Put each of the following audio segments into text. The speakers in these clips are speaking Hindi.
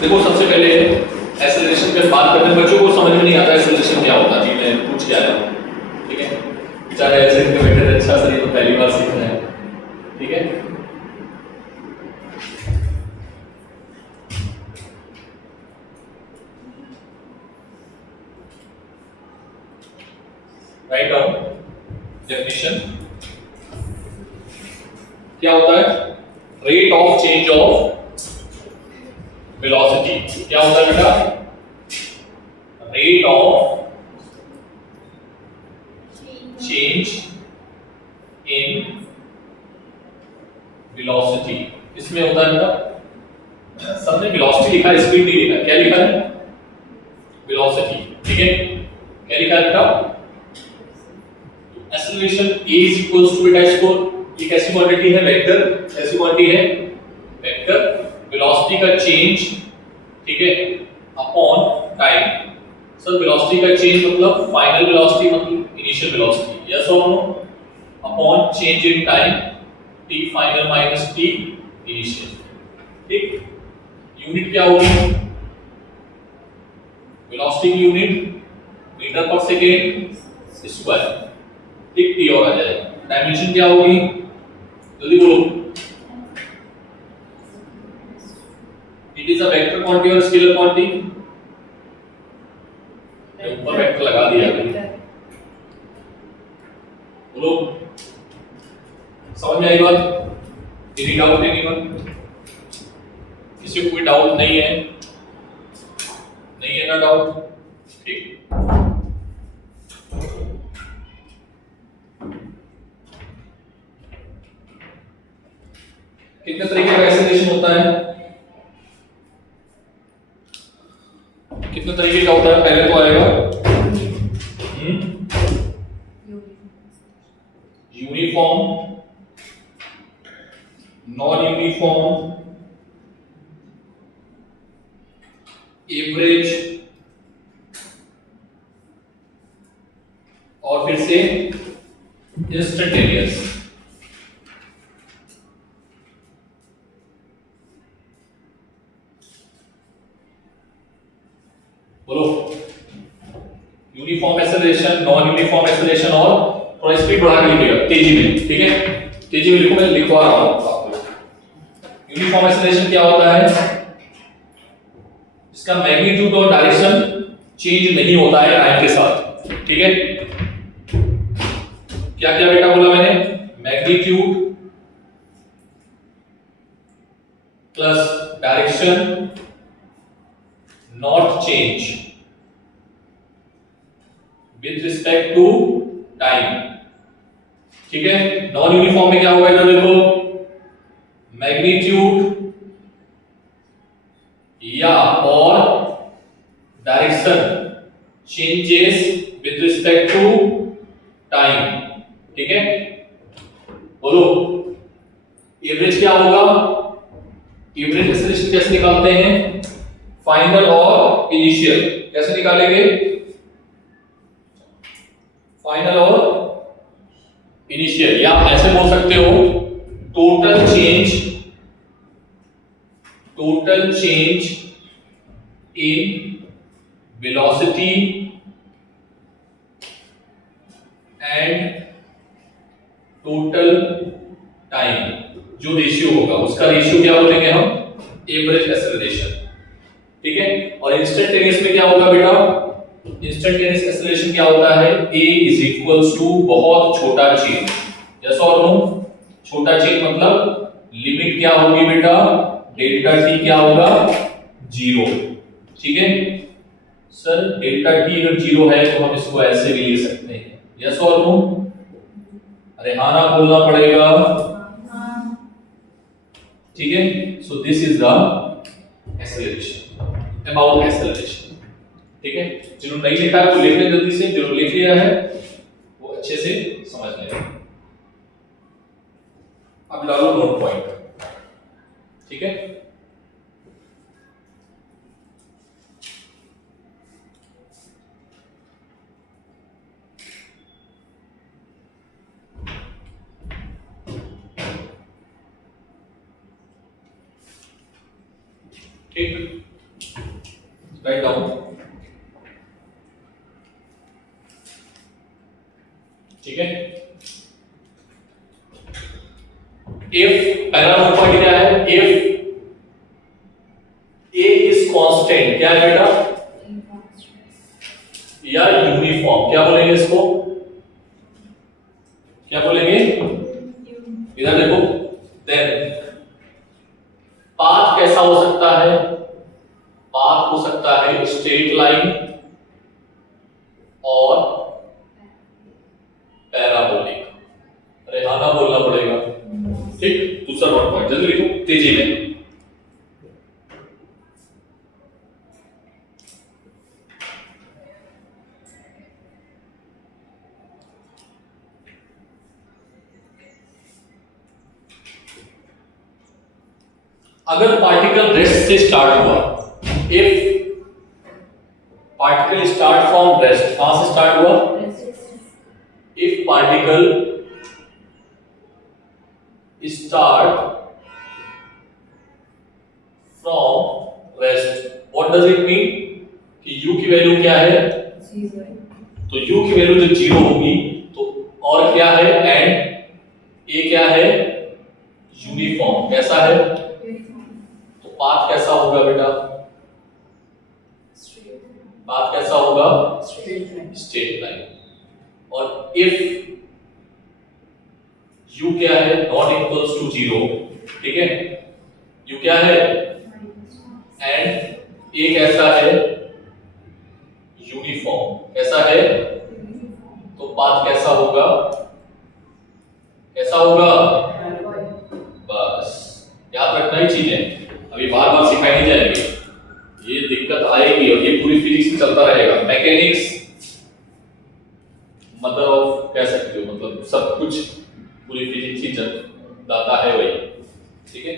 देखो सबसे पहले एक्सेलरेशन पे बात करते हैं। बच्चों को समझ में नहीं आता एक्सेलरेशन क्या होता है, मैं पूछ के आया हूं, ठीक है। बेचारे ऐसे इनके बैठे थे, अच्छा सर ये तो पहली बार सीख रहे हैं, ठीक है। Write down definition. क्या होता है? Rate of change of velocity. क्या होता है बेटा? Rate of change in velocity. इसमें होता है बेटा, सबने वेलोसिटी लिखा है, स्पीड नहीं लिखा। क्या लिखा है? वेलोसिटी, ठीक है। क्या लिखा है बेटा? Acceleration a is equals to बेटा इसको, ये कैसी क्वांटिटी है? वेक्टर। कैसी क्वांटिटी है? वेक्टर। वेलोसिटी का चेंज, ठीक है, अपॉन टाइम। सर वेलोसिटी का चेंज मतलब फाइनल वेलोसिटी मतलब इनिशियल वेलोसिटी, यस और no? Upon change in time, t final minus t initial, ठीक। यूनिट क्या होगी? वेलोसिटी की unit metre per second square, ठीक। t और आ जाएगा। डायमेंशन क्या होगी? जल्दी बोलो। It is a vector quantity और स्केलर क्वांटिटी। ऊपर वेक्टर लगा दिया अभी, बोलो। समझ में आई बात? Any doubt anyone? किसी को कोई डाउट नहीं है? नहीं है ना डाउट? ठीक। कितने तरीके का एक्सेलरेशन होता है? कितने तरीके का होता है? पहले तो आएगा यूनिफॉर्म, नॉन यूनिफॉर्म, एवरेज और फिर से इंस्टेंटेनियस। बोलो। Uniform acceleration, non uniform acceleration और थोड़ा स्पीड बढ़ा के लिखिएगा तेजी में, ठीक है। तेजी में लिखो, मैं लिखवा रहा हूं आपको। यूनिफॉर्म एक्सेलरेशन क्या होता है? इसका मैग्नीट्यूड और डायरेक्शन चेंज नहीं होता है टाइम के साथ, ठीक है। क्या क्या बेटा बोला मैंने? Magnitude plus direction not change with respect to time, ठीक है। नॉन यूनिफॉर्म में क्या होगा इधर देखो, मैग्नीट्यूड या और direction changes with respect to time, ठीक है। बोलो। एवरेज क्या होगा? एवरेज एक्सेलरेशन कैसे निकालते हैं? फाइनल और इनिशियल। कैसे निकालेंगे? फाइनल और इनिशियल, या ऐसे बोल सकते हो total change in velocity and total time. जो रेशियो होगा उसका रेशियो क्या बोलेंगे हम? एवरेज एक्सेलरेशन, ठीक है। और इंस्टेंटेनियस में क्या होगा बेटा? इंस्टेंटेनियस एक्सेलरेशन क्या होता है? a इज इक्वल्स टू बहुत छोटा चेंज, यस और नो? छोटा चेंज मतलब लिमिट क्या होगी बेटा? डेल्टा t क्या होगा? 0, ठीक है। सर डेल्टा t अगर 0 है तो हम इसको ऐसे भी लिख सकते हैं, यस और नो? अरे हाँ ना बोलना पड़ेगा, ठीक है। So this is the acceleration, about acceleration, ठीक है। जिन्होंने नहीं लिखा है वो लिख ले जल्दी से, जिन्होंने लिख लिया है वो अच्छे से समझ लें। अब डालो नोट पॉइंट, ठीक है। ठीक, राइट डाउन, ठीक है। इफ पहला नोट पॉइंट क्या है, इफ ए इज कांस्टेंट, क्या है बेटा, या यूनिफॉर्म, क्या बोलेंगे इसको, क्या बोलेंगे, इधर देखो, देन पाथ कैसा हो सकता है, पाथ हो सकता है स्ट्रेट लाइन और पैराबोलिक, रेहाना बोलना पड़ेगा, ठीक। दूसरा नोट पॉइंट जल्दी लिखो तेजी में, अगर पार्टिकल रेस्ट से स्टार्ट हुआ, if particle start from rest, कहां से स्टार्ट हुआ, if particle start from rest, what does it mean कि u की वैल्यू क्या है, तो u की वैल्यू जब 0 होगी तो और क्या है, एंड a क्या है, यूनिफॉर्म, कैसा है, तो पाथ कैसा होगा बेटा, पाथ कैसा होगा, स्ट्रेट लाइन। और इफ u क्या है, नॉट इक्वल्स टू 0, ठीक है, u क्या है, एंड a कैसा है, यूनिफॉर्म, कैसा है, तो पाथ कैसा होगा, कैसा होगा, बस याद रखना ही चीजें, अभी बार बार सिखाई नहीं जाएगी, ये दिक्कत आएगी और ये पूरी फिजिक्स में चलता रहेगा, मैकेनिक्स मदर ऑफ कह सकते हो, मतलब सब कुछ पूरी फिजिक्स ही दाता है वही, ठीक है।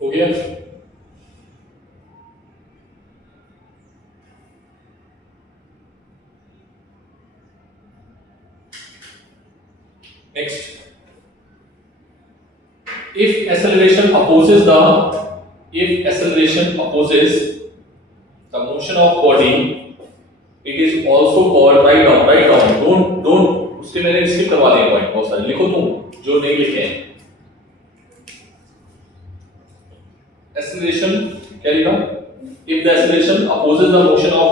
हो गया, next, if acceleration opposes the motion of body, it is also called, write down, don't उसके मैंने स्किप करवा दिए पॉइंट, बहुत सारे लिखो तुम जो नहीं लिखे हैं। acceleration क्या लिखा, if the acceleration opposes the motion of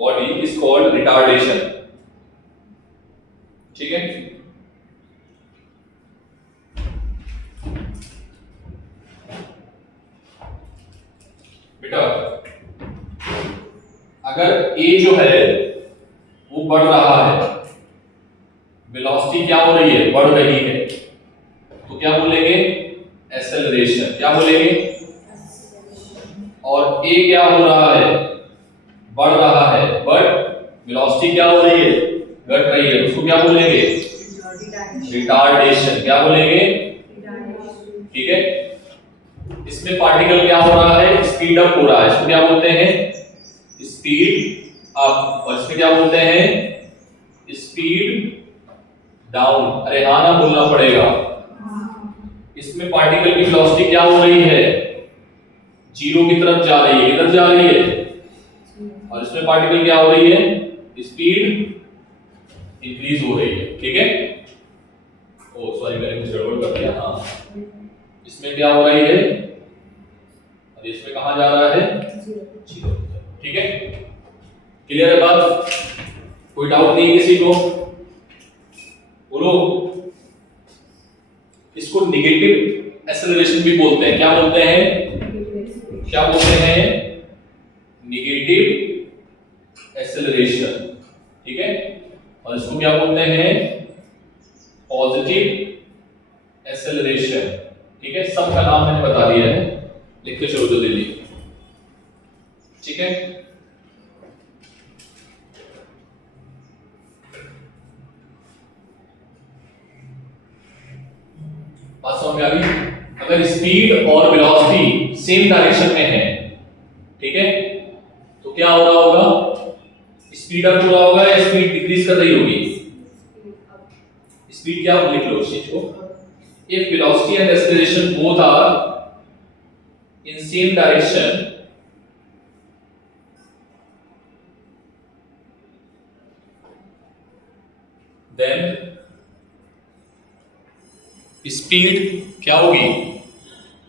body is called retardation, ठीक है। बेटा अगर a जो है वो बढ़ रहा है, वेलोसिटी क्या हो रही है, बढ़ रही है, तो क्या बोलेंगे, एक्सेलरेशन, क्या बोलेंगे, और a क्या हो रहा है, बढ़ रहा है, बट वेलोसिटी क्या हो रही है, घट रही है, उसको क्या बोलेंगे, रिटार्डेशन, क्या बोलेंगे, ठीक है। इसमें पार्टिकल क्या हो रहा है, स्पीड अप हो रहा है, इसको क्या बोलते हैं, स्पीड अप, और इसमें क्या बोलते हैं, स्पीड डाउन, अरे हाँ ना बोलना पड़ेगा। इसमें पार्टिकल की वेलोसिटी क्या हो रही है, 0 की तरफ जा रही है, इधर जा रही है, और इसमें पार्टिकल क्या हो रही है, स्पीड इंक्रीज हो रही है, ठीक है। ओ सॉरी मैंने कुछ गड़बड़ कर दिया, हाँ इसमें क्या हो रही है, और इसमें कहां जा रहा है, 0, ठीक है। क्लियर है बात, कोई डाउट नहीं किसी को, बोलो। इसको नेगेटिव एक्सेलरेशन भी बोलते हैं, क्या बोलते हैं, क्या बोलते हैं, नेगेटिव एक्सेलरेशन, ठीक है। और इसको क्या बोलते हैं, पॉजिटिव एक्सेलरेशन, ठीक है। सबका नाम मैंने बता दिया है, लिखते चलो जल्दी। ठीक है, बात समझ में आ गई। अगर स्पीड और वेलोसिटी सेम डायरेक्शन में है, ठीक है, तो क्या हो रहा होगा, स्पीड अप हो रहा होगा या स्पीड डिक्रीज कर रही होगी? स्पीड क्या लिख लो इस चीज को, if velocity and acceleration both are in same direction, then speed क्या होगी,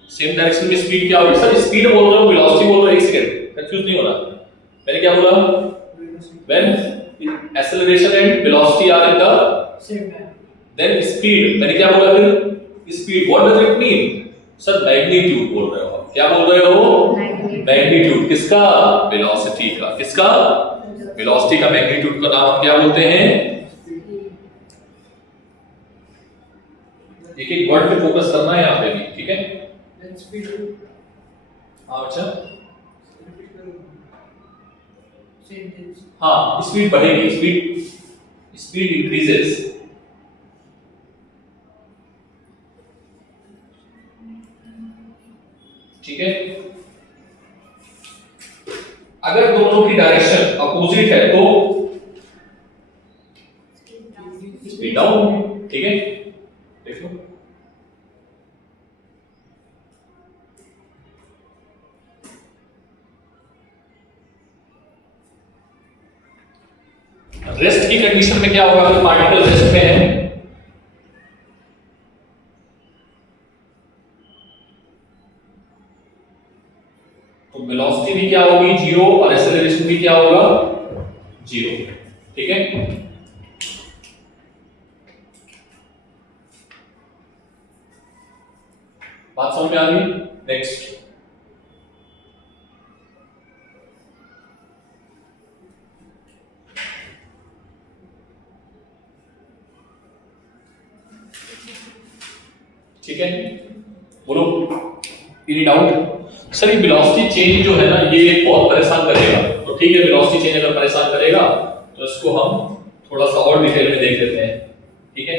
सेम डायरेक्शन में स्पीड क्या होगी? सर स्पीड बोल रहा हूं वेलोसिटी बोल रहा हूं, एक सेकंड कंफ्यूज नहीं होना। मैंने क्या बोला, when acceleration and velocity are in the same time, then speed, मैंने क्या बोला फिर, speed what does it mean? Sir magnitude बोल रहे हो आप, क्या बोल रहे हो? मैग्नीट्यूड किसका? वेलोसिटी का। किसका? वेलोसिटी का मैग्नीट्यूड का नाम हम क्या बोलते हैं? एक एक वर्ड पे फोकस करना है यहाँ पे भी, ठीक है? देन स्पीड, हाँ अच्छा, सेम थिंग्स, हाँ स्पीड बढ़ेगी, स्पीड इंक्रीजेस, ठीक है। अगर दोनों की डायरेक्शन अपोजिट है तो स्पीड डाउन, ठीक है, देख लो। रेस्ट की कंडीशन में क्या होगा, अगर पार्टिकल रेस्ट में है तो वेलोसिटी भी क्या होगी, जीरो, और एक्सेलरेशन भी क्या होगा, जीरो, ठीक है। बात समझ में आ गई? नेक्स्ट, ठीक है, बोलो एनी डाउट? सर ये वेलोसिटी चेंज जो है ना, ये बहुत परेशान करेगा, तो ठीक है, वेलोसिटी चेंज अगर परेशान करेगा तो इसको हम थोड़ा सा और डिटेल में देख लेते हैं, ठीक है।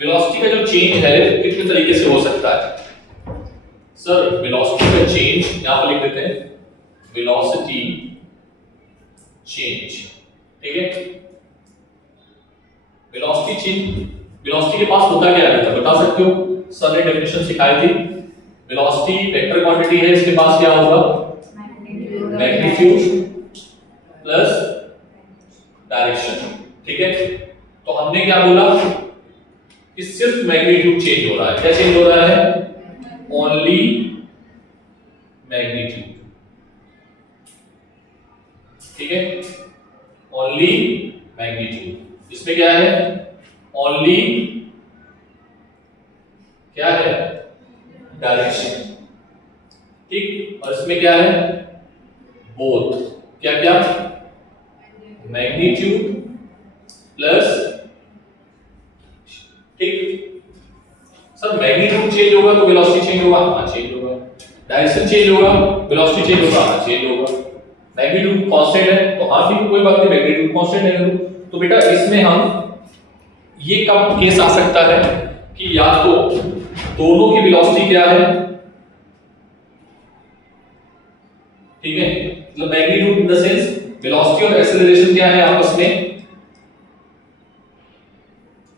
वेलोसिटी का जो चेंज है कितने तरीके से हो सकता है? सर वेलोसिटी का चेंज यहां पर लिख देते हैं, वेलोसिटी चेंज, ठीक है। वेलोसिटी चेंज, वेलोसिटी के पास होता क्या रहता है बता सकते हो? सर ने डेफिनेशन सिखाई थी, वेलोसिटी वेक्टर क्वांटिटी है, इसके पास क्या होगा, मैग्नीट्यूड प्लस डायरेक्शन, ठीक है। तो हमने क्या बोला कि सिर्फ मैग्नीट्यूड चेंज हो रहा है, क्या चेंज हो रहा है? ओनली मैग्नीट्यूड, ठीक है, ओनली मैग्नीट्यूड। इसमें क्या है, ओनली क्या है, डायरेक्शन, ठीक, और इसमें क्या है, बोथ, क्या क्या, मैग्नीट्यूड प्लस, ठीक। सर मैग्नीट्यूड चेंज होगा तो वेलोसिटी चेंज होगा, हाँ चेंज होगा, डायरेक्शन चेंज होगा, वेलोसिटी चेंज होगा, हाँ चेंज होगा, मैग्नीट्यूड कांस्टेंट है तो हाँ ठीक, कोई बात नहीं, मैग्नीट्यूड कांस्टेंट है। तो बेटा इसमें हम ये कब केस आ सकता है कि या तो दोनों की वेलोसिटी क्या है, ठीक है, मतलब magnitude in the sense velocity और एक्सेलरेशन क्या है, आपस में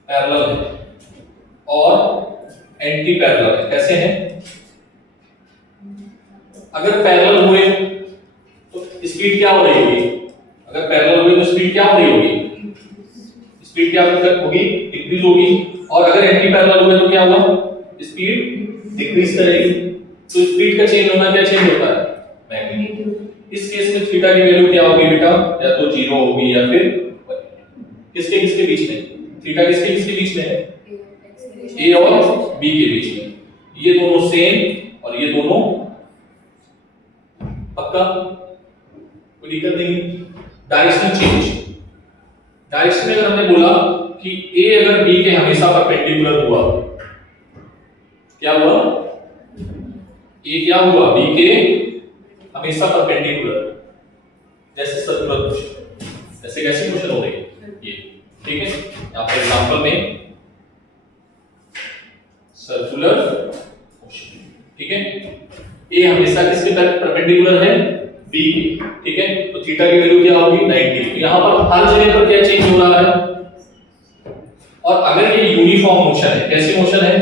पैरेलल है और एंटी पैरेलल है। कैसे हैं? अगर पैरेलल हुए तो स्पीड क्या हो रही होगी, अगर पैरेलल हुए तो स्पीड क्या हो रही होगी, स्पीड क्या होगी, इंक्रीज होगी, और अगर एंटी पैरेलल हुए तो क्या होगा, स्पीड डिक्रीज करेगी। तो स्पीड का चेंज होना क्या चेंज होता है, मैग्नीट्यूड। इस केस में थीटा की वैल्यू क्या होगी बेटा, या तो जीरो होगी या फिर किसके किसके बीच में, थीटा किसके किसके बीच में है, ए और बी के बीच में, ये दोनों सेम और ये दोनों, पक्का कोई दिक्कत नहीं। डायरेक्शनल चेंज, डायरेक्शन में अगर हमने बोला कि ए अगर बी के हमेशा परपेंडिकुलर हुआ, क्या हुआ, ए क्या हुआ, बी के हमेशा परपेंडिकुलर, जैसे सर्कुलर मोशन, जैसे कैसी मोशन हो रही है ये, ठीक है। यहाँ पर एग्जांपल में सर्कुलर मोशन, ठीक है। ए हमेशा किसके परपेंडिकुलर है, बी के, ठीक है। तो थीटा की वैल्यू क्या होगी 90। तो यहाँ पर हर जगह पर क्या चेंज हो रहा है, और अगर ये यूनिफॉर्म मोशन है, कैसी मोशन है,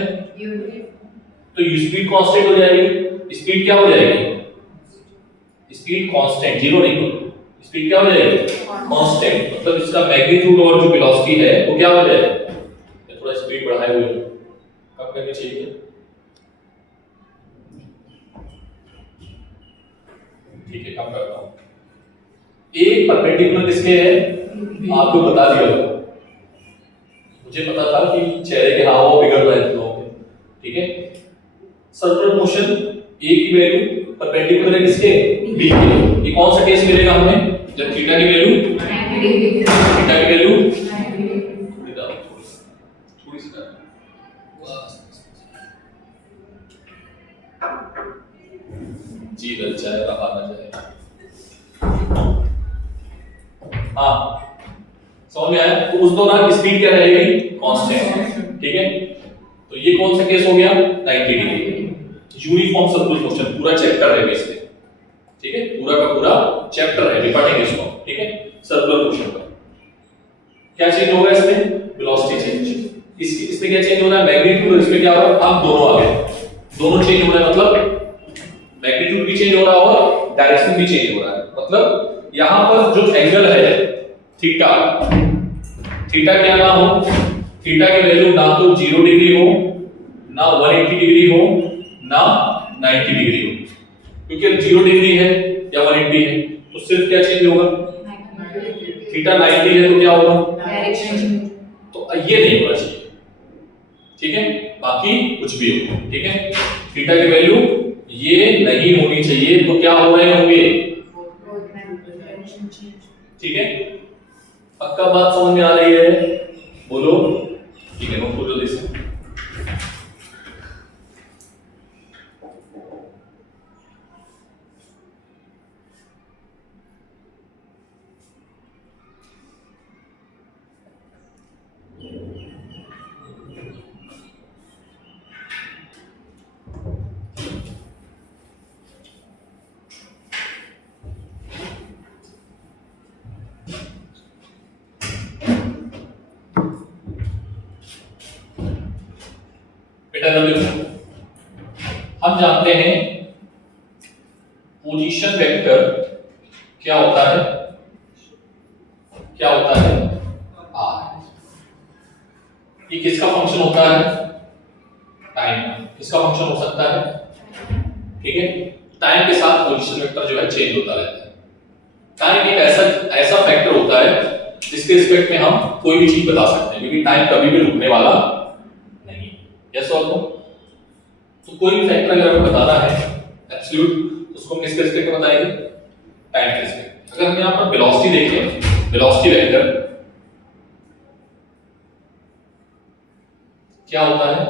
तो स्पीड कांस्टेंट हो जाएगी। स्पीड क्या हो जाएगी, स्पीड कांस्टेंट, जीरो नहीं, स्पीड क्या हो जाएगी कांस्टेंट। मतलब इसका मैग्नीट्यूड और जो वेलोसिटी है वो क्या हो जाएगा, थोड़ा स्पीड बढ़ाए हुए कम करनी चाहिए, ठीक है, कम करता हूं। एक परपेंडिकुलर किसके है, आपको बता दिया, मुझे पता था कि चेहरे के हाव बिगड़ रहे हैं लोगों के, ठीक है। सर्कुलर मोशन ए की वैल्यू परपेंडिकुलर है किसके, बी के। ये कौन सा केस मिलेगा हमें, जब थीटा की वैल्यू, थीटा की वैल्यू थोड़ी सी जी लग जाए रहा ना जाए, हाँ समझ में आया। तो उस दौरान स्पीड क्या रहेगी, कांस्टेंट, ठीक है। तो ये कौन सा केस हो गया, 90 डिग्री यूनिफॉर्म सर्कुलर मोशन, पूरा चैप्टर है इसमें, ठीक है, पूरा का पूरा चैप्टर है, पढ़ेंगे इसको, ठीक है। सर्कुलर मोशन का क्या चेंज होगा, इसमें वेलोसिटी चेंज, इसमें क्या चेंज हो रहा है, मैग्नीट्यूड, और इसमें क्या हो रहा है, अब दोनों आ गए, दोनों चेंज हो रहा है, मतलब मैग्नीट्यूड भी चेंज हो रहा है और डायरेक्शन भी चेंज हो रहा है। मतलब यहां पर जो एंगल है थीटा, थीटा क्या ना हो, थीटा की वैल्यू ना तो 0 डिग्री हो, ना 180 डिग्री हो, ना 90 डिग्री हो, क्योंकि 0 डिग्री है या 180 है तो सिर्फ क्या चेंज होगा, थीटा 90 है तो क्या होगा, डायरेक्शन। तो ये नहीं होना चाहिए, ठीक है, बाकी कुछ भी हो, ठीक है। थीटा की वैल्यू ये नहीं होनी चाहिए, तो क्या हो रहे होंगे, ठीक है। पक्का बात समझ में आ रही है, बोलो, ठीक है, नोट करो जल्दी से। बेटा जल्दी सुनो, हम जानते हैं पोजीशन वेक्टर क्या होता है, क्या होता है, आर। ये किसका फंक्शन होता है, टाइम का। किसका फंक्शन हो सकता है, ठीक है। टाइम के साथ पोजीशन वेक्टर जो है चेंज होता रहता है। टाइम एक ऐसा फैक्टर होता है जिसके रिस्पेक्ट में हम कोई भी चीज बता सकते हैं, क्योंकि टाइम कभी भी रुकने वाला नहीं है। यस और नो। तो कोई भी फैक्टर अगर हमें बताना है एब्सोल्यूट, तो उसको हम किसके रिस्पेक्ट में बताएंगे, टाइम के रिस्पेक्ट। अगर हम यहां पर वेलोसिटी देखें, वेलोसिटी वेक्टर क्या होता है,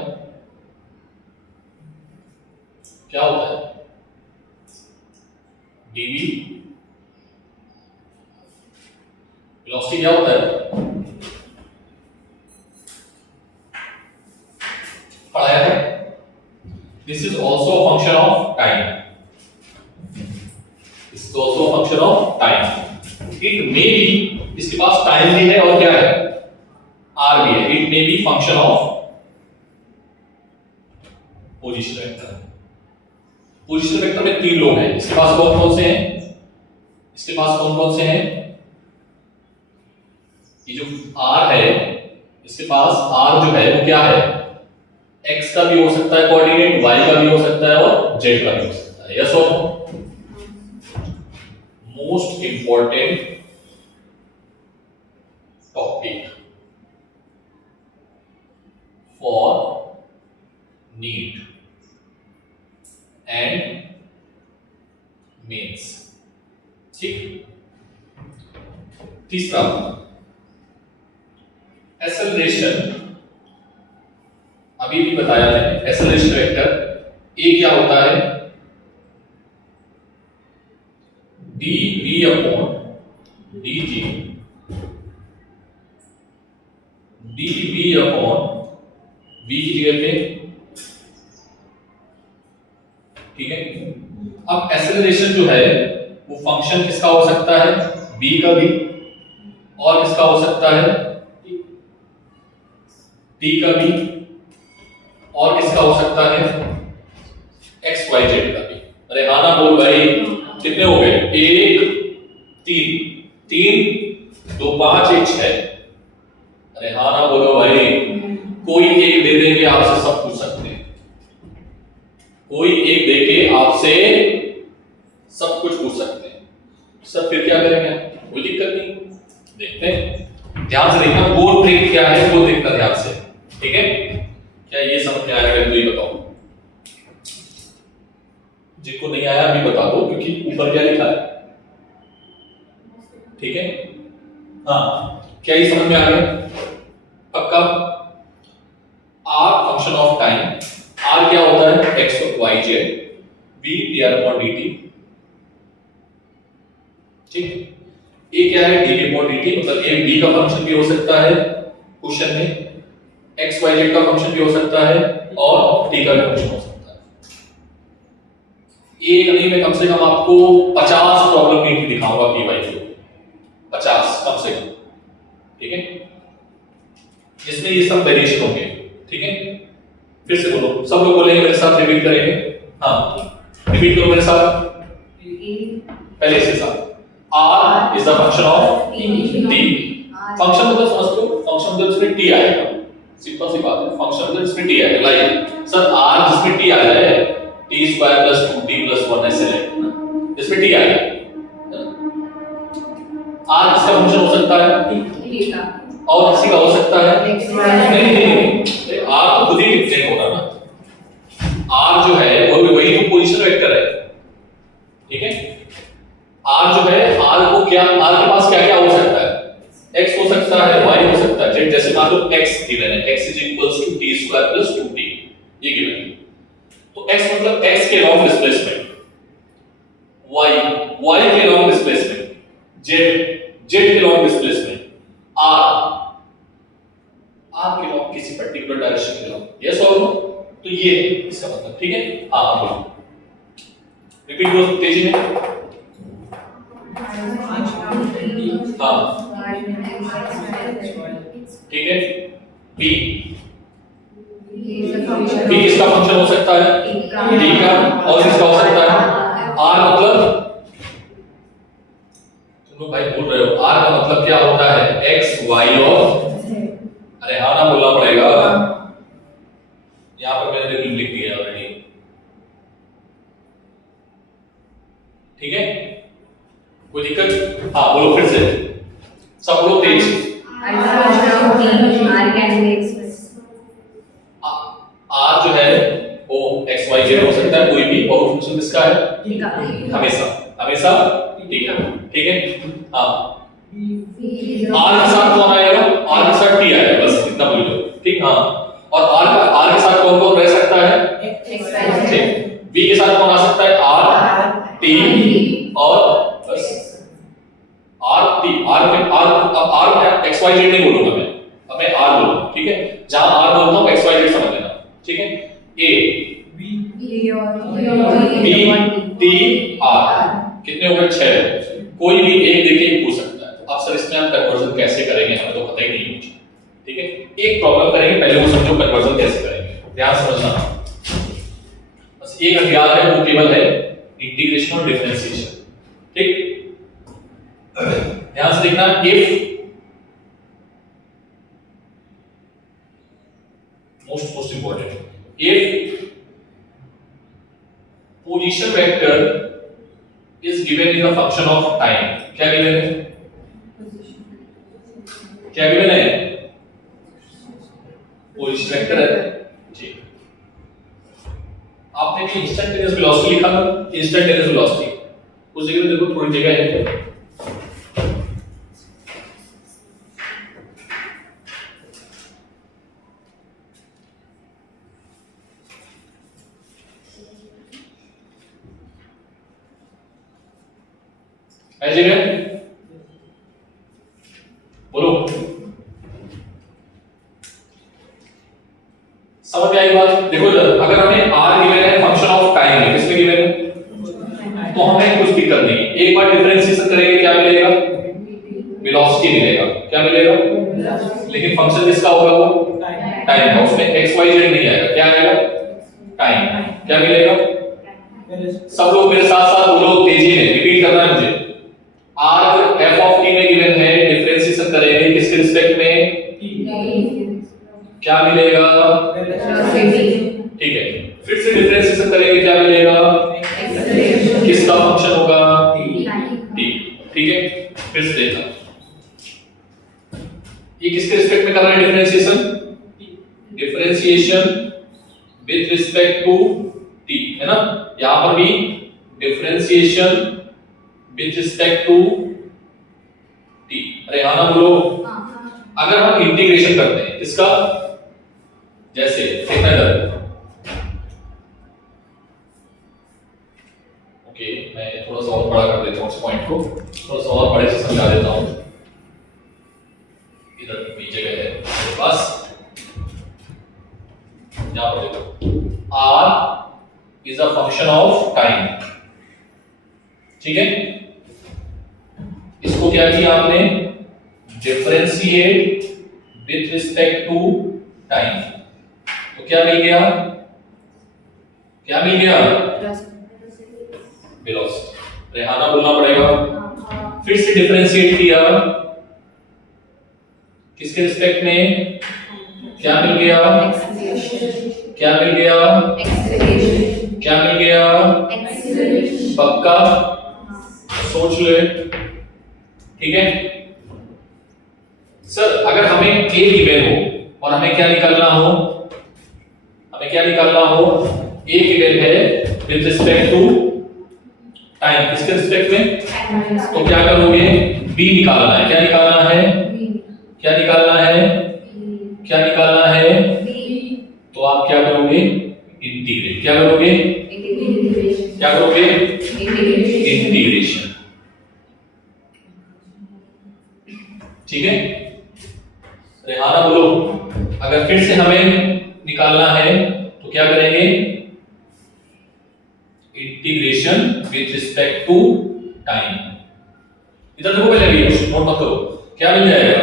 क्या होता है, dv, वेलोसिटी क्या होता है, पढ़ाया है। This is also a function of time, this is also a function of time. It may be, इसके पास टाइम भी है और क्या है, आर भी है। It may be function of position vector. Position vector में 3 लोग हैं, इसके पास कौन कौन से हैं, इसके पास कौन कौन से हैं, ये जो r है, इसके पास r जो है वो क्या है, x का भी हो सकता है कोऑर्डिनेट, y का भी हो सकता है और z का भी हो सकता है। यस और no. Most important topic for NEET and mains, ठीक। तीसरा एक्सेलरेशन, अभी भी बताया है। एक्सेलरेशन वेक्टर ए क्या होता है, dv upon D G D B upon V की जगह पे, ठीक है। अब एक्सेलरेशन जो है वो फंक्शन किसका हो सकता है, बी का भी, और किसका हो सकता है, टी का भी, और किसका हो सकता है, एक्स वाई जेड का भी। अरे हाँ ना बोल भाई, कितने हो गए, एक तीन, तीन दो पांच एक छह। अरे हाँ ना बोलो भाई, कोई एक दे देंगे आपसे सब पूछ सकते हैं, कोई एक देके आपसे सब कुछ पूछ सकते हैं सर, फिर क्या करेंगे, कोई दिक्कत नहीं, देखते हैं। ध्यान से देखना, वो ट्रिक क्या है वो देखना ध्यान से, ठीक है। क्या ये समझ में आया, तो ये बताओ, जिनको नहीं आया अभी बता दो, क्योंकि ऊपर क्या लिखा है, ठीक है। हाँ, क्या ये समझ में आ गया पक्का। R function of time, R क्या होता है, X Y Z, B D R upon D T, ठीक है। ए क्या है, डी अपॉन डी टी, मतलब ए बी का फंक्शन भी हो सकता है क्वेश्चन में, एक्स वाई जेड का फंक्शन भी हो सकता है, और टी का भी फंक्शन हो सकता है। एक नहीं, मैं कम से कम आपको 50 प्रॉब्लम की दिखाऊंगा पी वाई को, 50 कम से कम, ठीक है, जिसमें ये सब वेरिएशन होंगे, ठीक है। फिर से बोलो, सब लोग बोलेंगे मेरे साथ, रिपीट करेंगे, हाँ रिपीट करो मेरे साथ, पहले इसके साथ। R is the function of t, function मतलब समझते हो, फंक्शन मतलब इसमें t आएगा, सिंपल सी बात है, फंक्शन मतलब इसमें t आएगा, लाइक सर R जिसमें t आ जाए, t square plus 2t plus 1 ऐसे लें, इसमें t आएगा, R इसका फंक्शन हो सकता है, और किसी का हो सकता है, नहीं, R तो खुद ही डिफरेंट होगा ना, R जो है वो वही तो पोजीशन वेक्टर है, ठीक है। R जो है, R को क्या, R के पास क्या क्या हो सकता है, x हो सकता है, y हो सकता है, जैसे मान लो x गिवन है, x t square plus 2t, ये गिवन है, तो x मतलब x के लॉन्ग डिस्प्लेसमेंट, y के लॉन्ग डिस्प्लेसमेंट, z के लॉन्ग डिस्प्लेसमेंट, r के लॉन्ग किसी पर्टिकुलर डायरेक्शन के लॉन्ग, यस और नो, तो ये इसका मतलब, ठीक है। हाँ बोलो, रिपीट करो तेजी में, हाँ ठीक है। p किसका फंक्शन हो सकता है, t का, और किसका हो सकता है, r मतलब, तुम लोग भाई बोल रहे हो, r का मतलब क्या होता है, x y और, अरे हाँ ना बोलना पड़ेगा, यहाँ पर मैंने लिख दिया ऑलरेडी, ठीक है, कोई दिक्कत, हाँ बोलो फिर से, सब लोग तेज, R जो है वो x y z हो सकता है कोई भी, और फंक्शन किसका है, हमेशा हमेशा ठीक है, ठीक है। हाँ, R के साथ कौन आएगा, R के साथ t आएगा, बस इतना बोल दो, ठीक। हाँ, और R के साथ कौन कौन रह सकता है, ठीक। V के साथ कौन आ सकता है, R t, और बस R t, R में R, अब R क्या, x y z नहीं बोलूंगा मैं, अब मैं R बोलूंगा, ठीक है, जहां R बोलता हूं x y z समझ लेना, ठीक है। A B T R कितने हो गए, 6, कोई भी एक देके पूछ सकता है, तो अब सर इसमें हम कन्वर्जन कैसे करेंगे, हमें तो पता ही नहीं कुछ, ठीक है। एक प्रॉब्लम करेंगे, पहले वो समझो कन्वर्जन कैसे करेंगे, ध्यान समझना, बस एक हथियार है, वो केवल है इंटीग्रेशन और डिफरेंशिएशन, ठीक। ध्यान से देखना, if most important, if position vector is given in the function of time, क्या गिवन है, क्या गिवन है, पोजीशन वेक्टर है, ठीक। आपने भी इंस्टेंटेनियस वेलोसिटी लिखा था, इंस्टेंटेनियस वेलोसिटी, उस जगह पे देखो थोड़ी जगह है, ऐसे जगह तो हमें कुछ दिक्कत नहीं है। एक बार डिफरेंशिएशन करेंगे क्या मिलेगा? वेलोसिटी मिलेगा। क्या मिलेगा? लेकिन फंक्शन किसका होगा? वो टाइम का, उसमें एक्स वाई जेड नहीं आएगा। क्या आएगा? टाइम। क्या मिलेगा? सब लोग मेरे साथ साथ बोलो तेजी में, रिपीट करना है मुझे। आर एफ ऑफ टी में गिवन है, डिफरेंशिएशन करेंगे किसके रिस्पेक्ट में? क्या मिलेगा? ठीक है, फिर से डिफरेंशिएशन करेंगे क्या मिलेगा? किसका फंक्शन होगा? टी। ठीक है, फिर से देखना ये किसके रिस्पेक्ट में कर रहे हैं differentiation? Differentiation with respect to T, है ना? यहां पर भी differentiation with respect to T. अरे हाँ ना बोलो। अगर हम इंटीग्रेशन करते हैं किसका? जैसे देखना इधर, ओके मैं थोड़ा सा और बड़ा कर देता हूँ इस पॉइंट को, थोड़ा सा और बड़े से समझा देता हूँ। इधर भी जगह है मेरे पास, यहाँ पर देखो, r is a function of time. ठीक है, इसको क्या किया आपने? Differentiate with respect to time. तो क्या मिल गया? क्या मिल गया? वेलोसिटी। रेहाना बोलना पड़ेगा। फिर से डिफरेंशिएट किया किसके रिस्पेक्ट में? क्या मिल गया? क्या मिल गया? क्या मिल गया? पक्का? सोच ले। ठीक है सर, अगर हमें a गिवन हो और हमें क्या निकालना हो? हमें क्या निकालना हो? a गिवन है विद रिस्पेक्ट टू टाइम, किसके रिस्पेक्ट में? तो क्या करोगे? b निकालना है। क्या निकालना है? क्या निकालना है? क्या निकालना है? तो आप क्या करोगे? इंटीग्रेट। क्या करोगे? क्या करोगे? इंटीग्रेशन। ठीक है, रेहाना बोलो, अगर फिर से हमें निकालना है तो क्या करेंगे? Integration with respect to time. इधर देखो, पहले भी नोट मत करो। क्या मिल जाएगा?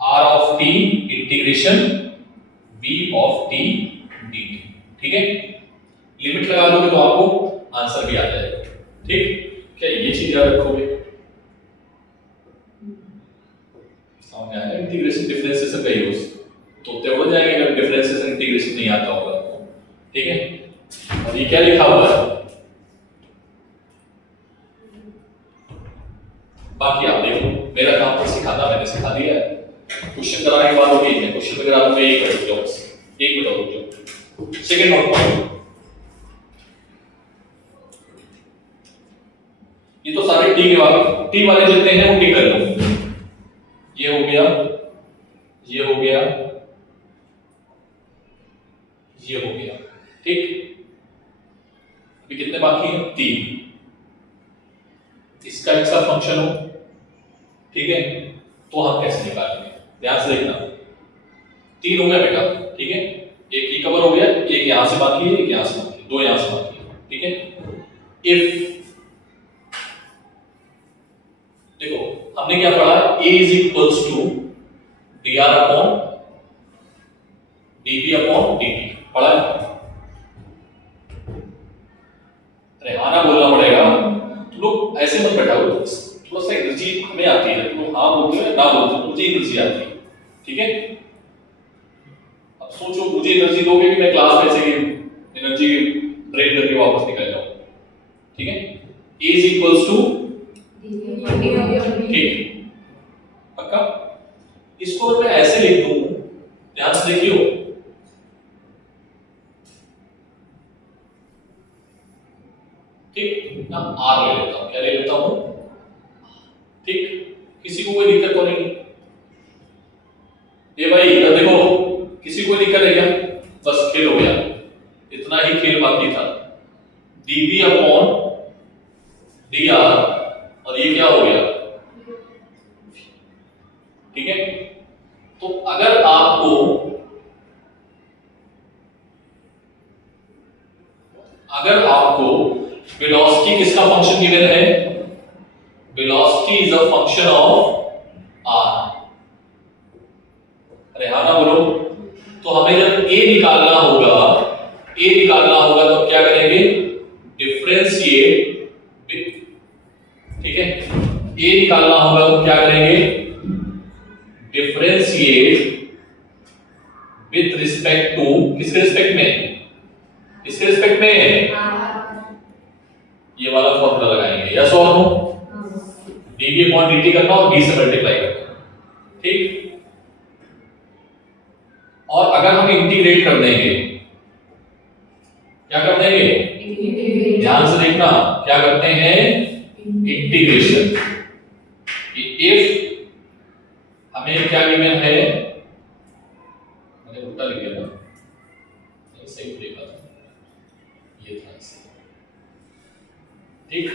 r of t integration v of t dt। ठीक है, लिमिट लगा दोगे तो आपको आंसर भी आ जाएगा। ठीक, क्या ये चीज याद रखोगे? समझ आया? इंटीग्रेशन डिफरेंशिएशन का यूज तो तेवढं जाएंगे अगर डिफरेंशिएशन इंटीग्रेशन नहीं आता होगा आपको। ठीक है, और ये क्या लिखा हुआ है? बाकी आप देखो, मेरा काम तो सिखाना, मैंने सिखा दिया है। क्वेश्चन कराने के बाद हो गई है। क्वेश्चन वगैरह में एक कर दो, एक मिनट रुक जाओ। सेकंड नोट पॉइंट, ये तो सारे टी वाले जितने हैं वो टी कर लो। ये हो गया, ये हो गया, ये हो गया। ठीक, अभी कितने बाकी हैं? 3। इसका इसका फंक्शन हो, ठीक है, तो हम कैसे निकालेंगे? ध्यान से देखना। 3 हो गया बेटा, ठीक है, एक ये कवर हो गया, एक यहां से बाकी है, एक यहां से बाकी है, 2 यहां से बाकी है। ठीक है, इफ देखो हमने क्या पढ़ा? a is equals to dr upon dv upon dt पढ़ा है? रेहाना बोलना पड़ेगा। तुम लोग ऐसे मत बैठाओ, थोड़ा सा एनर्जी हमें आती है, तुम हाँ बोलते हो ना बोलते हो, मुझे एनर्जी आती है। ठीक है, अब सोचो मुझे एनर्जी दोगे कि मैं क्लास में से एनर्जी ड्रेन करके वापस निकल जाऊं। ठीक है, a इज इक्वल्स टू, ठीक, पक्का? इसको मैं ऐसे लिख दूं, ध्यान से देखियो, ठीक, ना r ले लेता हूं। क्या ले लेता हूं? ठीक, किसी को कोई दिक्कत तो नहीं? ये भाई इधर देखो, किसी को दिक्कत है क्या? बस खेल हो गया, इतना ही खेल बाकी था। dv अपॉन dr, और ये क्या हो गया? ठीक है, तो अगर आपको वेलोसिटी किसका फंक्शन गिवन है, velocity is a function of R, अरे हाँ ना बोलो, तो हमें जब ए निकालना होगा, ए निकालना होगा तो क्या करेंगे, डिफरेंशिएट, ठीक है, ए निकालना होगा तो क्या करेंगे, डिफरेंशिएट विथ रिस्पेक्ट टू, किसके रिस्पेक्ट में, किसके रिस्पेक्ट में, ये वाला फॉर्मूला लगाएंगे, यस और नो, dv अपॉन dt करना और b से मल्टीप्लाई करना, ठीक। और अगर हम इंटीग्रेट कर देंगे, क्या कर देंगे, ध्यान से देखना, क्या करते हैं, इंटीग्रेशन, इफ हमें क्या गिवन है, मैंने उल्टा लिख दिया था, नहीं सही लिखा था, ये था ऐसे, ठीक,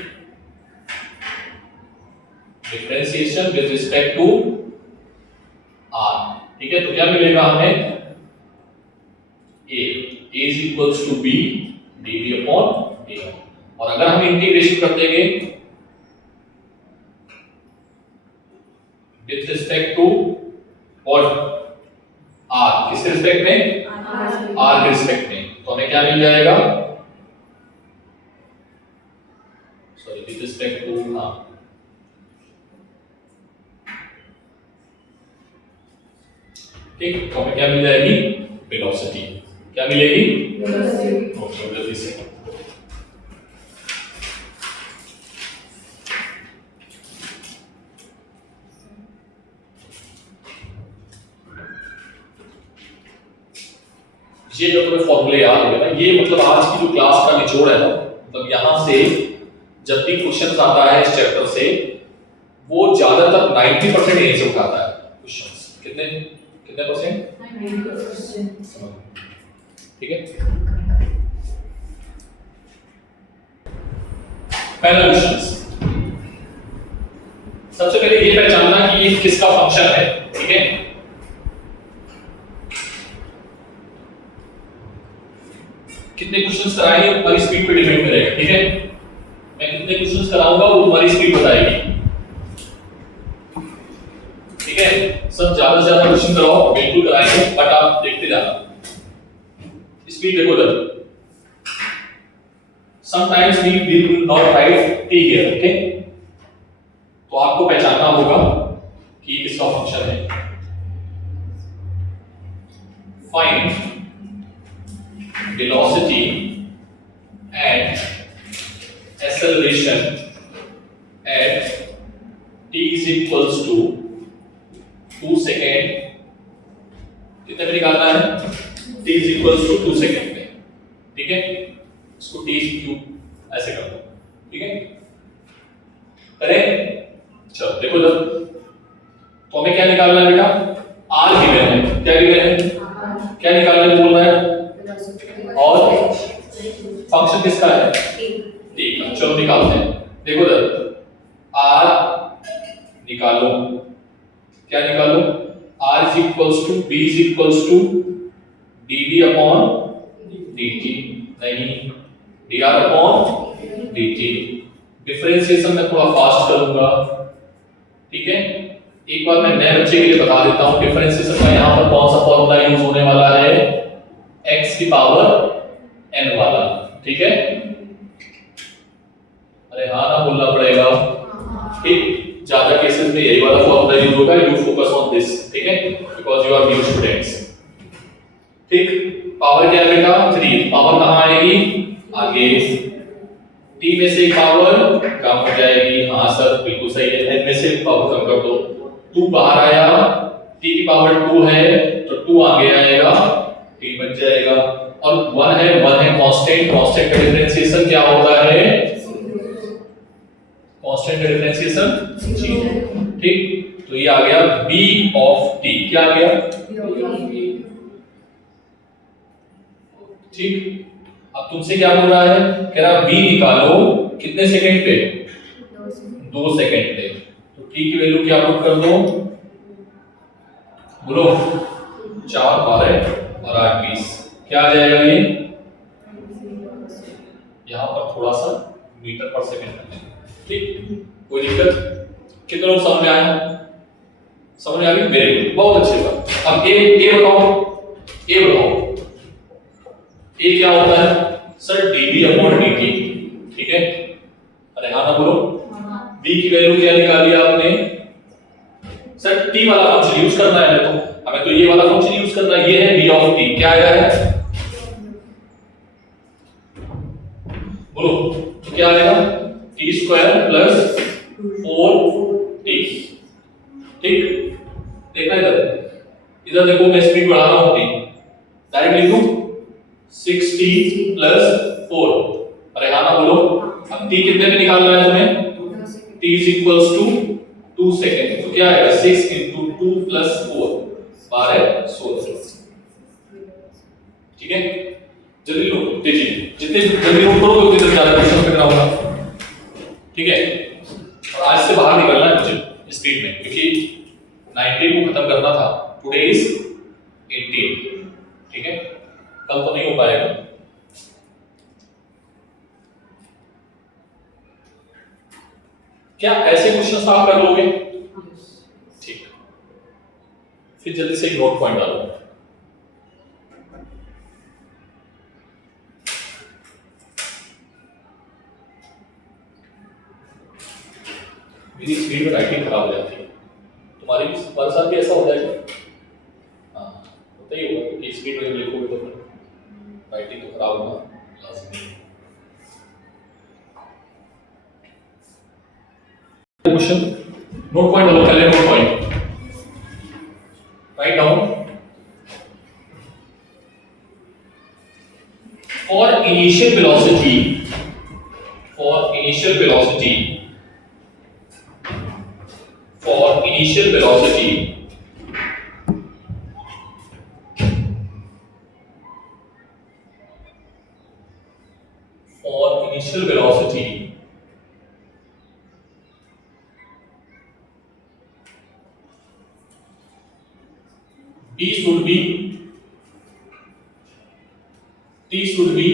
differentiation with respect to r, ठीक है, तो क्या मिलेगा हमें, a is equals to b dv upon dt, और अगर हम इंटीग्रेशन कर देंगे with respect to what, r, किसके रिस्पेक्ट में, r के रिस्पेक्ट में, तो हमें क्या मिल जाएगा, सॉरी विथ रिस्पेक्ट टू, हाँ, ठीक, तो हमें क्या मिल जाएगी, वेलोसिटी, क्या मिलेगी, ओके, जल्दी से, ये जो तुम्हें फॉर्मूले याद हो गए ना, ये मतलब आज की जो क्लास का निचोड़ है ना, मतलब यहाँ से जब भी क्वेश्चन आता है इस चैप्टर से, वो ज्यादातर 90% यहीं से उठाता है क्वेश्चंस, कितने कितने परसेंट, 90%, ठीक है। पहला क्वेश्चन, सबसे पहले ये पहचानना कि ये किसका फंक्शन है, ठीक है, कितने क्वेश्चंस कराएंगे तुम्हारी स्पीड पे डिपेंड करेगा, ठीक है, मैं कितने क्वेश्चंस कराऊंगा वो तुम्हारी स्पीड बताएगी, ठीक है, सब ज्यादा से ज्यादा क्वेश्चन कराओ, बिल्कुल कराएंगे, बट आप देखते जाना, स्पीड देखो जरा, sometimes we will not write T here, okay, तो आपको पहचानना होगा कि किसका फंक्शन है, find velocity and acceleration at t is equals to 2 second, कितने में निकालना है, t is equals to 2 second में, ठीक है, इसको t क्यूब ऐसे कर दो, ठीक है, करें, चलो देखो जब, तो हमें क्या निकालना है बेटा, r गिवन है, क्या गिवन है, क्या निकालना बोल रहा है, और फंक्शन किसका है, ठीक है, चलो निकालते हैं, देखो जरा, r निकालो, क्या निकालो, r is equals to b is equals to dv upon dt, नहीं dr upon dt, डिफरेंशिएशन में थोड़ा फास्ट करूंगा, ठीक है, एक बार मैं नए बच्चे के लिए बता देता हूं, डिफरेंशिएशन का यहां पर कौन सा फॉर्मूला यूज होने वाला है, x की पावर n वाला, ठीक है, अरे हाँ ना बोलना पड़ेगा, ठीक, ज्यादा केसेस में यही वाला फॉर्मूला यूज होगा, यू फोकस ऑन दिस, ठीक है, because you are new students, ठीक, पावर क्या है बेटा, 3, पावर कहां आएगी, आगे, t में से पावर कम हो जाएगी, हाँ सर बिल्कुल सही है, n में से पावर कम कर दो, 2 बाहर आया, t की पावर 2 है तो 2 आगे आएगा, t बच जाएगा, और 1 है कांस्टेंट, कांस्टेंट का डिफरेंशिएशन क्या होता है, कांस्टेंट का डिफरेंशिएशन 0, ठीक, तो ये आ गया b ऑफ t, क्या आ गया, ठीक, अब तुमसे क्या बोल रहा है, कह रहा b निकालो कितने सेकंड पे, 2 सेकंड पे, तो t की वैल्यू क्या पुट कर दो, बोलो, 4 12 और 8 20, क्या आ जाएगा, यहाँ पर थोड़ा सा मीटर पर सेकंड कर लेंगे, ठीक, कोई दिक्कत? कितने लोग समझ में आया? समझ में आ गई? वेरी गुड, बहुत अच्छी बात। अब ए बताओ, ए क्या होता है सर? डीवी अपॉन डीटी, ठीक है? अरे हाँ ना बोलो। बी की वैल्यू क्या निकाली आपने? सर टी वाला फंक्शन यूज करना है, तो हमें तो ये वाला फंक्शन यूज करना है, ये है बी ऑफ टी। क्या आया है बोलो? तो क्या आएगा? टी स्क्वायर प्लस 4t, ठीक? देखना इधर देखो, मैं स्पीड बढ़ा रहा हूं, डायरेक्ट लिखूं 6t प्लस 4। अरे हाँ ना बोलो। अब t कितने में निकालना है तुम्हें? t is equals to 2 second, तो क्या आएगा 6 into 2 plus 4 12 16, ठीक है? जल्दी लो, तेजी, जितने जल्दी नोट करोगे उतने ज्यादा क्वेश्चन करना होगा, ठीक है? और आज से बाहर निकलना है मुझे स्पीड में, क्योंकि 19 को खत्म करना था, टुडे इज 18, ठीक है? कल तो नहीं हो पाएगा। क्या ऐसे क्वेश्चंस आप कर लोगे? ठीक, फिर जल्दी से एक नोट पॉइंट डालो। मेरी स्पीड में राइटिंग खराब हो जाती है, तुम्हारे भी तुम्हारे साथ भी ऐसा हो जाएगा? हाँ, होता ही होगा, क्योंकि स्पीड में लिखोगे तो फिर राइटिंग तो खराब होगा लाजमी। क्वेश्चन नोट पॉइंट डालो, पहले note point write down. For initial velocity, for initial velocity, for initial velocity t should be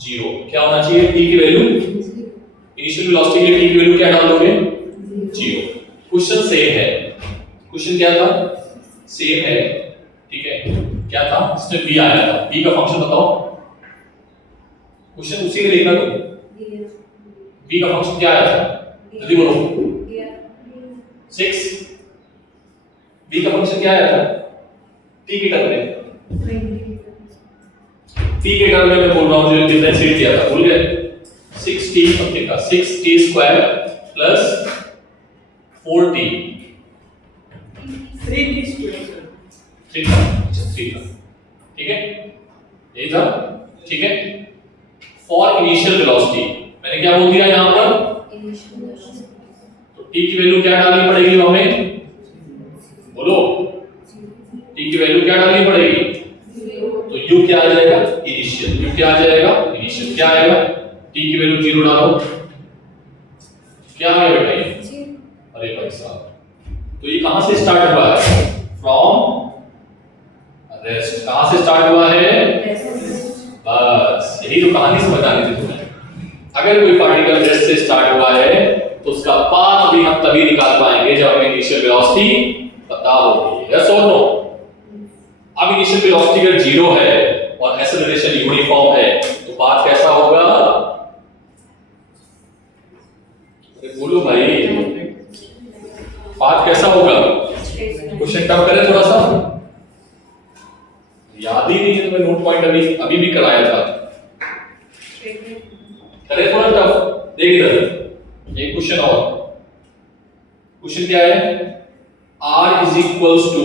0। क्या होना चाहिए? t की वैल्यू, इनिशियल वेलोसिटी के लिए t की वैल्यू क्या डाल दोगे? 0। क्वेश्चन सेम है, क्वेश्चन क्या था? सेम है, ठीक है? क्या था? इसमें b आया था, b का फंक्शन बताओ। क्वेश्चन उसी में लिखना, तो b का फंक्शन क्या आया था? जल्दी बोलो। 6। b का फंक्शन क्या आया था t के टर्म में? t के टर्म में मैं बोल रहा हूं, जो डिफरेंशिएट किया था, भूल गए? 6t समथिंग का 6t square plus 4t, 3t square, 3 था, 3 था, ठीक है? यही था, ठीक है? फॉर इनिशियल वेलोसिटी मैंने क्या बोल दिया यहाँ पर? तो t की वैल्यू क्या डालनी पड़ेगी हमें? बोलो, t की वैल्यू क्या डालनी पड़ेगी? तो u क्या आ जाएगा? इनिशियल। u क्या आ जाएगा? इनिशियल। क्या आएगा? t की वैल्यू 0 डालो, क्या आएगा बेटा ये? अरे भाई साहब, तो ये कहां से स्टार्ट हुआ है? From rest. कहां से स्टार्ट हुआ है? बस यही तो कहानी समझानी थी तुम्हें। अगर कोई पार्टिकल रेस्ट से स्टार्ट हुआ है तो उसका पाथ भी हम तभी निकाल पाएंगे जब हमें इनिशियल वेलोसिटी पता होगी। यस और नो? अब इनिशियल वेलोसिटी अगर 0 है और एक्सेलरेशन यूनिफॉर्म है तो पाथ कैसा होगा? बोलो भाई, पाथ कैसा होगा? क्वेश्चन टफ करें थोड़ा सा, याद ही नहीं है तुम्हें? नोट पॉइंट अभी भी कराया था, करे थोड़ा टफ। देख इधर एक क्वेश्चन और, क्वेश्चन क्या है? r इज इक्वल्स टू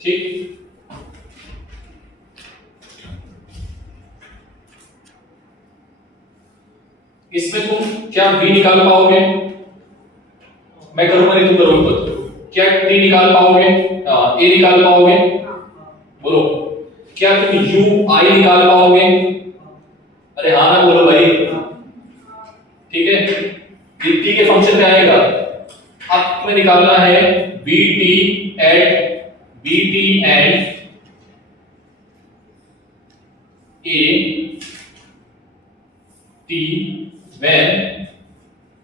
ठीक, इसमें तुम क्या v निकाल पाओगे? मैं करूंगा नहीं, तुम करोगे तो क्या t निकाल पाओगे? a निकाल पाओगे? बोलो, क्या तुम u i निकाल पाओगे? अरे हाँ ना बोलो भाई, ठीक है? t के फंक्शन में आएगा। अब तुम्हें निकालना है BT and AT when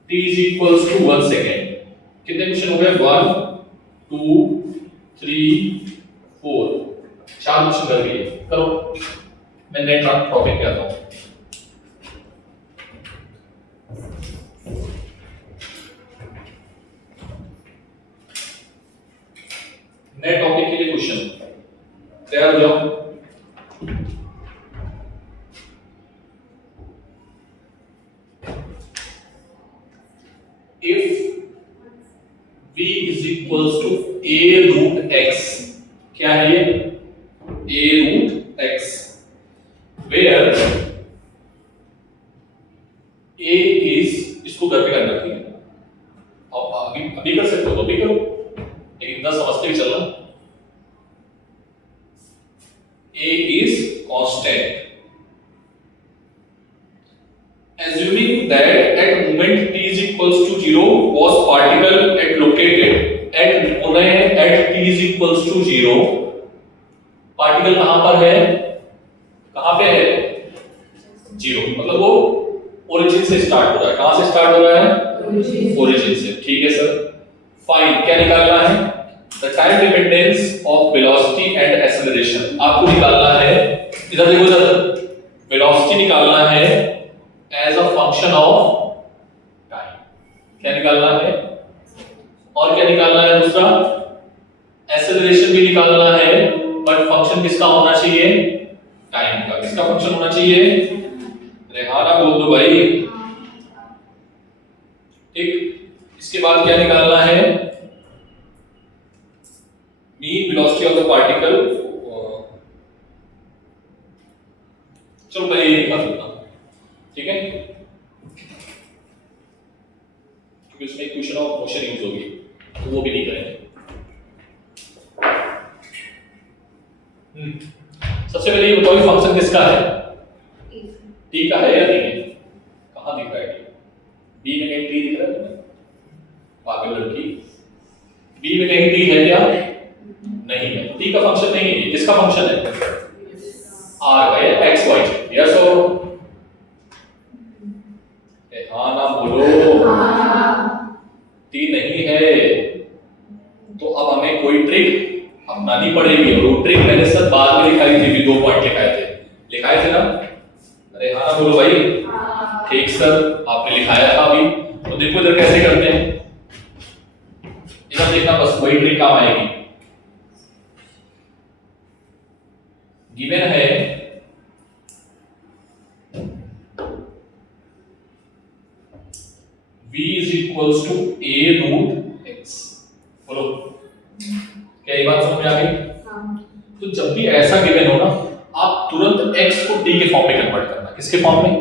t is equals to 1 second। कितने क्वेश्चन हो गए? 1 2 3 4, 4 क्वेश्चन कर दिए। करो, मैं नेट टॉपिक पे आता हूं। नए टॉपिक के लिए क्वेश्चन तैयार हो जाओ। If v is equals to a root x, क्या है ये? a root x, where a is, इसको घर पे करना है, अब अभी कर सकते हो तो भी करो, लेकिन इतना समझते भी चलना। a is constant, assuming that at moment t is equals to 0 was particle at located at t is equals to 0, particle कहां पर है? कहां पे है? 0, मतलब वो ओरिजिन से स्टार्ट हो रहा है। कहां से स्टार्ट हो रहा है? ओरिजिन से। ठीक है सर। फाइंड, क्या निकालना है? The time dependence of velocity and acceleration. आपको निकालना है, इधर देखो, इधर वेलोसिटी निकालना है as a function of time. क्या निकालना है? और क्या निकालना है? दूसरा एक्सेलरेशन भी निकालना है, बट फंक्शन किसका होना चाहिए? टाइम का। किसका फंक्शन होना चाहिए? रेहाना बोल दो भाई। ठीक, इसके बाद क्या निकालना है? Mean velocity of the particle. चलो मैं ये निकाल देता हूं, ठीक है, क्योंकि उसमें इक्वेशन ऑफ मोशन यूज होगी, तो वो भी नहीं करेंगे। सबसे पहले ये बताओ कि फंक्शन किसका है? टी का है या नहीं है? कहां दिख रहा है टी? बी में कहीं टी दिख रहा है तुम्हें? पागल लड़की, बी में कहीं टी है क्या? नहीं है। टी का फंक्शन नहीं है। किसका फंक्शन है? आर का है, एक्स वाई। यस और हाँ ना बोलो। टी नहीं है तो अब हमें कोई ट्रिक अपनानी पड़ेगी, और वो ट्रिक मैंने सर बाद में लिखाई थी, भी 2 पॉइंट लिखाए थे ना? अरे हाँ ना बोलो भाई। ठीक सर, आपने लिखाया था अभी, तो देखो इधर कैसे करते हैं, इधर देखना, बस वही ट्रिक काम आएगी। गिवन है v is equals to a root x। बोलो, क्या ये बात समझ में आ गई? तो जब भी ऐसा गिवन हो ना, आप तुरंत x को t के फॉर्म में कन्वर्ट करना। किसके फॉर्म में?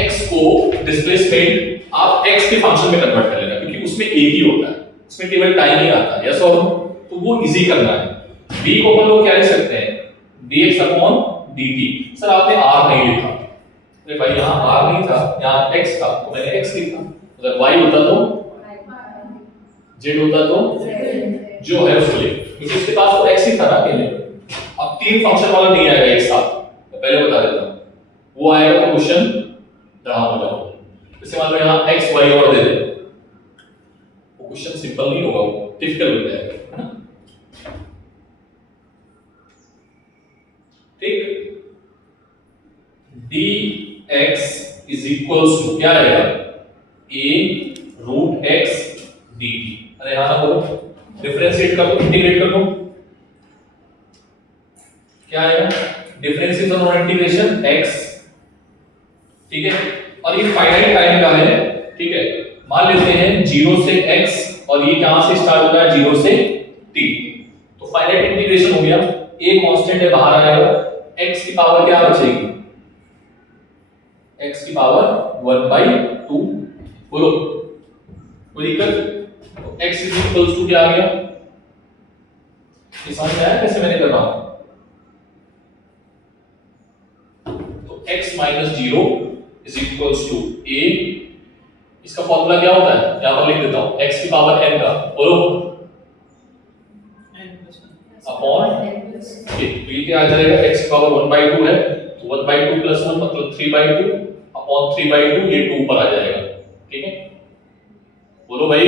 x को डिस्प्लेसमेंट आप x के फंक्शन में कन्वर्ट कर लेना, क्योंकि उसमें एक ही होता है, उसमें केवल टाइम ही आता है। यस और नो? तो वो इजी करना है। v को अपन लोग क्या लिख सकते हैं? dx upon dt। सर आपने r नहीं लिखा। अरे भाई यहाँ r नहीं था, यहाँ x था, तो मैंने x लिखा। अगर y होता तो z होता तो जो है उसको लिख, क्योंकि उसके पास तो x ही था ना अकेले। अब 3 फंक्शन वाला नहीं आएगा एक साथ, मैं पहले बता देता हूँ। वो आएगा तो क्वेश्चन डराव हो जाओगे। जैसे मान लो यहाँ x y और दे दे, वो क्वेश्चन सिंपल नहीं होगा, वो डिफिकल्ट हो जाएगा, है ना? ठीक, dx is equals to क्या आएगा? a root x dt। अरे हाँ ना बोलो, डिफरेंशिएट कर दो, इंटीग्रेट कर दो, क्या आएगा? डिफरेंशिएशन और इंटीग्रेशन x। ठीक है, और ये फाइनाइट टाइम का है। ठीक है, मान लेते हैं 0 से x, और ये कहां से स्टार्ट होता है? 0 से t। तो फाइनाइट इंटीग्रेशन हो गया, a कांस्टेंट है, बाहर आएगा, x की पावर क्या बचेगी? x की पावर 1/2। बोलो, कोई दिक्कत? तो x इज इक्वल्स टू क्या आ गया? ये समझ में आया कैसे मैंने कर रहा हूं? तो x - 0 is equals to a इसका फॉर्मूला क्या होता है, यहां पर लिख देता हूं, x की पावर n का, बोलो अपॉन, ठीक, तो ये क्या आ जाएगा, x की पावर 1/2 है, तो 1/2 + 1 मतलब 3/2 अपॉन 3/2, ये 2 पर आ जाएगा, ठीक है, बोलो भाई।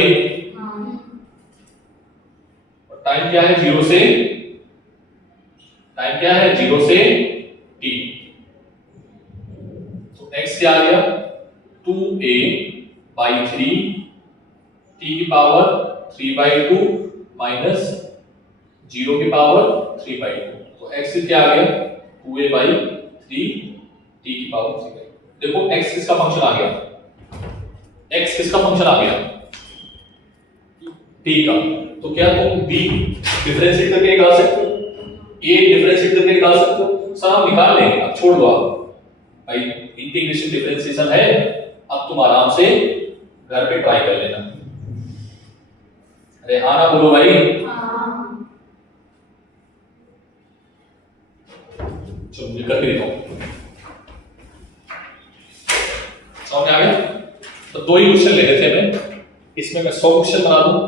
और टाइम क्या है 0 से, टाइम क्या है 0 से t, तो x क्या आ गया 2a/3 t की पावर 3/2 माइनस 0 की पावर 3/2, तो x क्या आ गया 2a/3 t की पावर 3/2। देखो x किसका फंक्शन आ गया, x किसका फंक्शन आ गया t का, तो क्या तुम b डिफरेंशिएट करके निकाल सकते हो, a डिफरेंशिएट करके निकाल सकते हो, सर हम निकाल लेंगे, अब छोड़ दो आप भाई, इंटीग्रेशन डिफरेंशिएशन है, अब तुम आराम से घर पे ट्राई कर लेना। अरे हाँ ना बोलो भाई, चलो मैं करके दिखाऊं, समझ में आ गया। तो 2 ही क्वेश्चन लेने थे मैं, इसमें मैं 100 क्वेश्चन बना दूं,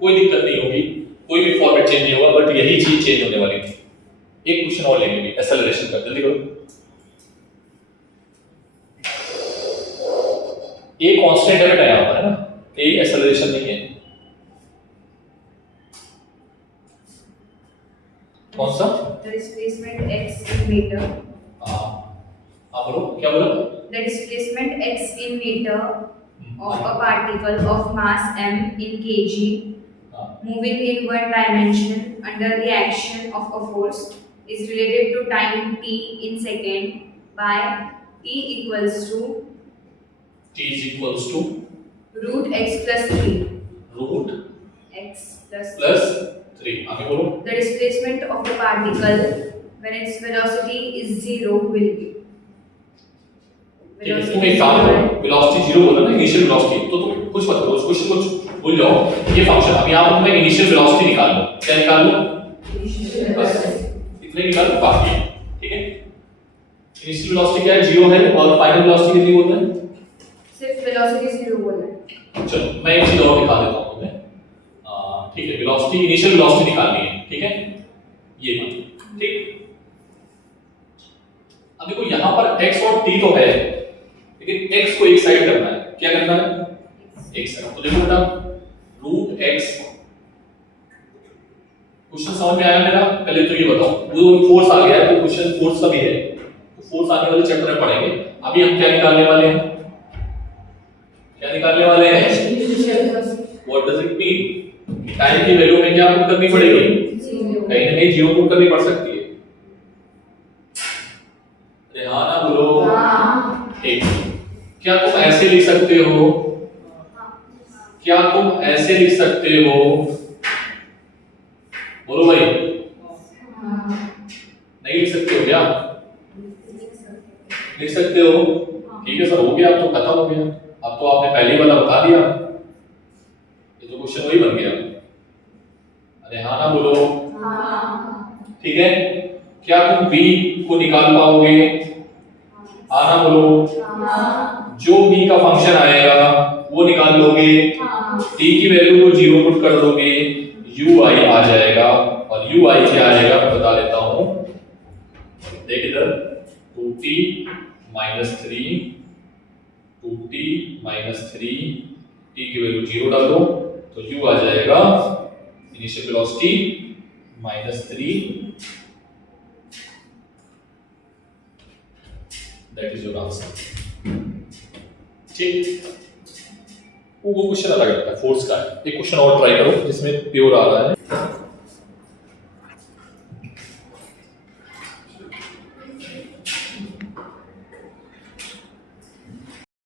कोई दिक्कत नहीं होगी, कोई भी फॉर्मेट चेंज नहीं होगा, बट यही चीज चेंज होने वाली थी। एक क्वेश्चन और लेंगे एक्सेलरेशन का, जल्दी करो। ए कांस्टेंट है बेटा यहां पर, है ना, ए एक्सेलरेशन नहीं है, कौन सा, The displacement x in meter. हाँ बोलो, क्या बोला, The displacement x in meter of a particle of mass m in kg moving in one dimension under the action of a force is related to time t in second by t equals to t is equals to root x plus 3. root X plus plus 3, आगे बोलो, the displacement of the particle when its velocity is 0 will be. ठीक है, तुम एक काम करो, वेलोसिटी 0 बोला ना, इनिशियल वेलोसिटी, तो तुम कुछ मत करो, उस क्वेश्चन को भूल जाओ, ये फंक्शन, अब यहां पर तुम्हें इनिशियल वेलोसिटी निकाल लो, क्या निकाल लो, बस इतने निकाल लो, काफी है, ठीक है। इनिशियल वेलोसिटी क्या है 0 है, और फाइनल वेलोसिटी कितनी बोलते हैं, सिर्फ वेलोसिटी 0 बोलना है। चलो मैं एक चीज और दिखा देता हूं तुम्हें, ठीक है, वेलोसिटी इनिशियल वेलोसिटी निकालनी है, ठीक है, ये बात ठीक। अब देखो यहां पर x और t तो है, लेकिन x को एक साइड करना है, क्या करना है, एक साइड, तो देखो बेटा रूट x, क्वेश्चन समझ में आया मेरा, पहले तो ये बताओ, वो फोर्स आ गया है, तो क्वेश्चन फोर्स का भी है, तो फोर्स आने वाले चैप्टर में पढ़ेंगे, अभी हम क्या निकालने वाले हैं, क्या निकालने वाले हैं, what does it mean, time की वैल्यू में क्या पुट करनी पड़ेगी, कहीं ना कहीं 0 पुट करनी पड़ सकती है, अरे हाँ ना बोलो, ठीक, क्या तुम ऐसे लिख सकते हो, क्या तुम ऐसे लिख सकते हो, बोलो भाई, नहीं लिख सकते हो क्या, लिख सकते हो, ठीक है सर, हो गया, अब तो खत्म हो गया, अब तो आपने पहले वाला बता दिया, ये तो क्वेश्चन वही बन गया, अरे हाँ ना बोलो, ठीक है, क्या तुम v को निकाल पाओगे, हाँ ना बोलो, जो v का फंक्शन आएगा वो निकाल लोगे, t की वैल्यू को 0 पुट कर दोगे, ui आ जाएगा, और ui क्या आएगा मैं बता देता हूं, देख इधर 2t - 3 2t - 3, t की वैल्यू 0 डाल दो, तो u आ जाएगा initial velocity -3, that is your answer, ठीक। वो क्वेश्चन अलग रहता है, फोर्स का है, एक क्वेश्चन और ट्राई करो जिसमें प्योर आ रहा है।